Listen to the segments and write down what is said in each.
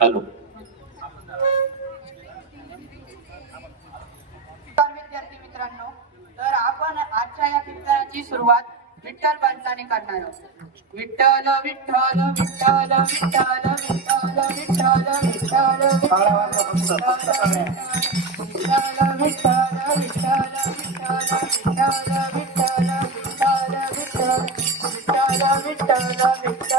Hello. विद्यार्थी मित्रांनो, तर आपण आजच्या या कीर्तनाची सुरुवात विठ्ठल पंथाने करणार आहोत. विठ्ठल विठ्ठल विठ्ठल विठ्ठल विठ्ठल विठ्ठल विठ्ठल विठ्ठल विठ्ठल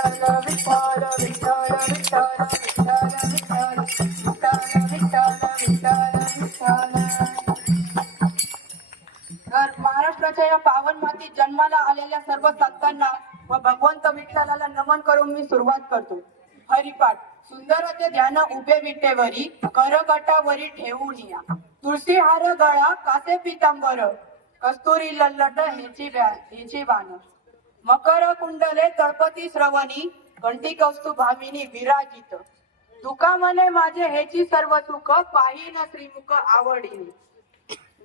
विठ्ठल तर महाराष्ट्राच्या या पावन मातीत जन्माला आलेल्या सर्व संतांना व भगवंत विठ्ठलाला नमन करून मी सुरुवात करतो. हरिपाठ. सुंदर ते ध्यान उभे विटेवरी, करकटावरी ठेवून या. तुळशी हार गळा कासे पितांबर, कस्तुरी लल्लट हेची बाण. मकर कुंडले तळपती श्रवणी, घंटी कौस्तु भामिनी विराजित. तुका म्हणे माझे हेची सर्व सुख, पाहिन श्रीमुख आवडीने.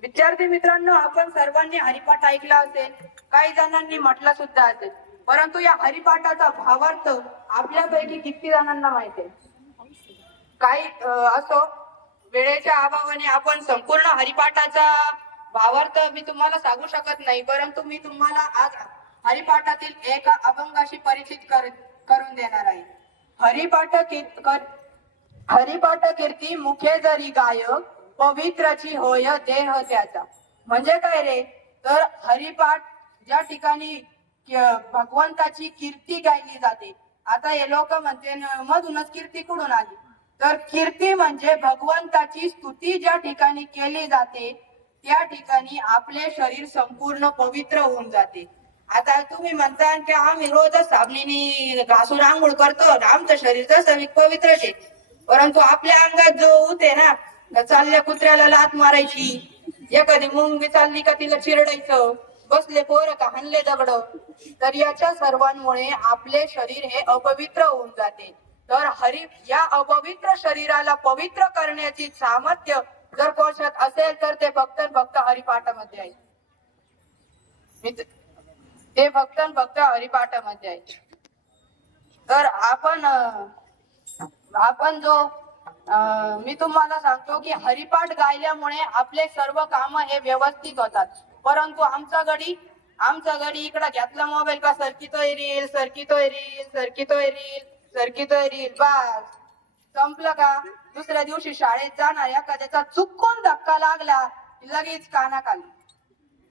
विद्यार्थी मित्रांनो, आपण सर्वांनी हरिपाठ ऐकला असेल, काही जणांनी म्हटलं सुद्धा असेल, परंतु या हरिपाठाचा भावार्थ आपल्यापैकी किती जणांना माहिती आहे? काही असो, वेळेच्या अभावाने आपण संपूर्ण हरिपाठाचा भावार्थ मी तुम्हाला सांगू शकत नाही, परंतु मी तुम्हाला आज हरिपाठातील एका अभंगाशी परिचित करून देणार आहे. हरिपाठ कीर्ती मुखे जरी गाय, पवित्रची होय देह त्याचा. म्हणजे काय रे? तर हरिपाठ ज्या ठिकाणी भगवंताची कीर्ती गायली जाते. आता हे लोक म्हणते मधूनच कीर्ती कुठून आली? तर कीर्ती म्हणजे भगवंताची स्तुती ज्या ठिकाणी केली जाते त्या ठिकाणी आपले शरीर संपूर्ण पवित्र होऊन जाते. आता तुम्ही म्हणता की आम्ही रोजच साबणीने घासून आंघोळ करतो, आमचं शरीर तसं पवित्र आहे, परंतु आपल्या अंगात जो होते ना, चालल्या कुत्र्याला लात मारायची, एखादी मुंगी चालली का तिला चिरडायचं, बसले पोरं का हाणले दगड, तर याच्या सर्वांमुळे आपले शरीर हे अपवित्र होऊन जाते. तर या अपवित्र शरीराला पवित्र करण्याची सामर्थ्य जर कोशात असेल तर ते फक्त हरिपाठामध्ये आहे. ते फक्त हरिपाठामध्ये आहे. तर आपण जो मी तुम्हाला सांगतो की हरिपाठ गायल्यामुळे आपले सर्व काम हे व्यवस्थित होतात. परंतु आमचा गडी इकडे घेतला मोबाईल का सरकीतोय रील बस संपलं का दुसऱ्या दिवशी शाळेत जाणार एखाद्याचा चुकून धक्का लागला लगेच कानाखाली.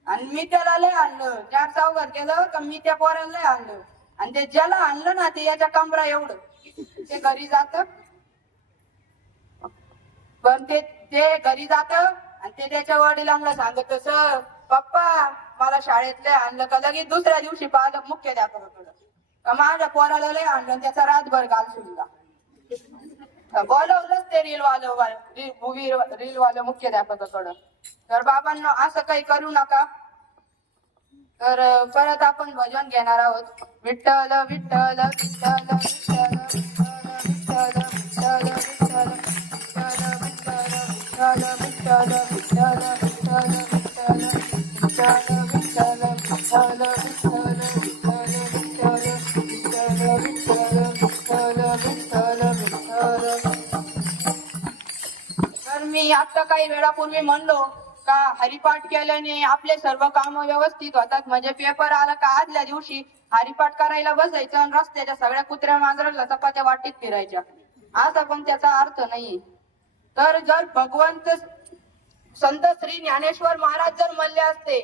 आणि मी त्याला लय आणलं, ज्या चौघात गेलं का मी त्या पोराला लय आणलं, आणि ते ज्याला आणलं ना ते याच्या कमरा एवढं ते घरी जात, पण ते घरी जात आणि ते त्याच्या वडिलांना सांगत सर पप्पा मला शाळेतले आणलं का लगेच दुसऱ्या दिवशी पालक मुख्याध्यापकाकडं माझ्या पोराला लय आणलं, त्याचा रातभर गाल सुटला. बोलवलंच ते रील वालं मुख्याध्यापकाकडं. तर बाबांनो असं काही करू नका. तर परत आपण भजन घेणार आहोत. विठ्ठल विठ्ठल विठ्ठल विठ्ठल विठ्ठल विठ्ठल विठ्ठल विठ्ठल विठ्ठल विठ्ठल विठ्ठल विठ्ठल विठ्ठल तर मी आता काही वेळापूर्वी म्हणलो का हरिपाठ केल्याने आपले सर्व काम व्यवस्थित होतात. म्हणजे पेपर आला का आदल्या दिवशी हरिपाठ करायला बसायचं आणि रस्त्याच्या सगळ्या कुत्र्या मांजराला चपात्या वाटीत फिरायच्या, असा पण त्याचा अर्थ नाहीये. तर जर भगवंत संत श्री ज्ञानेश्वर महाराज जर म्हणले असते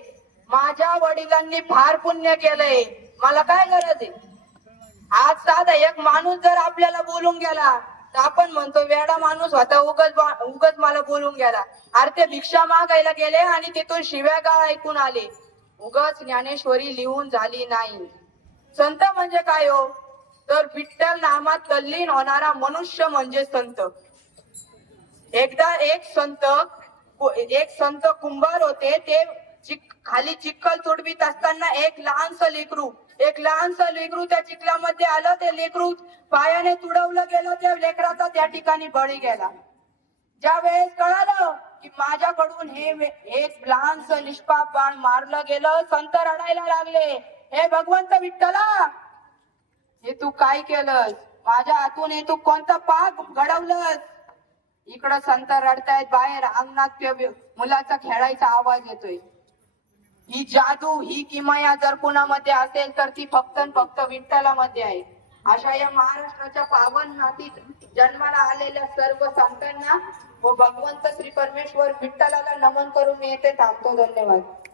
माझ्या वडिलांनी फार पुण्य केलंय, मला काय गरज आहे, आज साधा एक माणूस जर आपल्याला बोलून गेला तर आपण म्हणतो वेडा माणूस होता, उगच मला बोलून गेला. अरे ते भिक्षा मागायला गेले आणि तिथून शिव्या गाळ ऐकून आले, उगच ज्ञानेश्वरी लिहून झाली नाही. संत म्हणजे काय हो? तर विठ्ठल नामात तल्लीन होणारा मनुष्य म्हणजे संत. एकदा एक संत कुंभार होते. ते खाली चिखल तुडवीत असताना एक लहानसं लेकरू त्या चिखलामध्ये आलं. ते लेकरू पायाने तुडवलं गेलं, त्या लेकराचा त्या ठिकाणी बळी गेला. ज्या वेळेस कळालं की माझ्याकडून हे एक लहानसं निष्पाप बाण मारलं गेलं, संत रडायला लागले, हे भगवंत विठ्ठला, हे तू काय केलंस? माझ्या हातून हे तू कोणतं पाप घडवलंस? इकडं संत रडतायत, बाहेर अंगणात मुलाचा खेळायचा आवाज येतोय. ही जादू, ही किमया जर कुणामध्ये असेल तर ती फक्त आणि फक्त विठ्ठलामध्ये आहे. अशा या महाराष्ट्राच्या पावन मातीत जन्माला आलेल्या सर्व संतांना व भगवंत श्री परमेश्वर विठ्ठलाला नमन करून मी येथे थांबतो. धन्यवाद.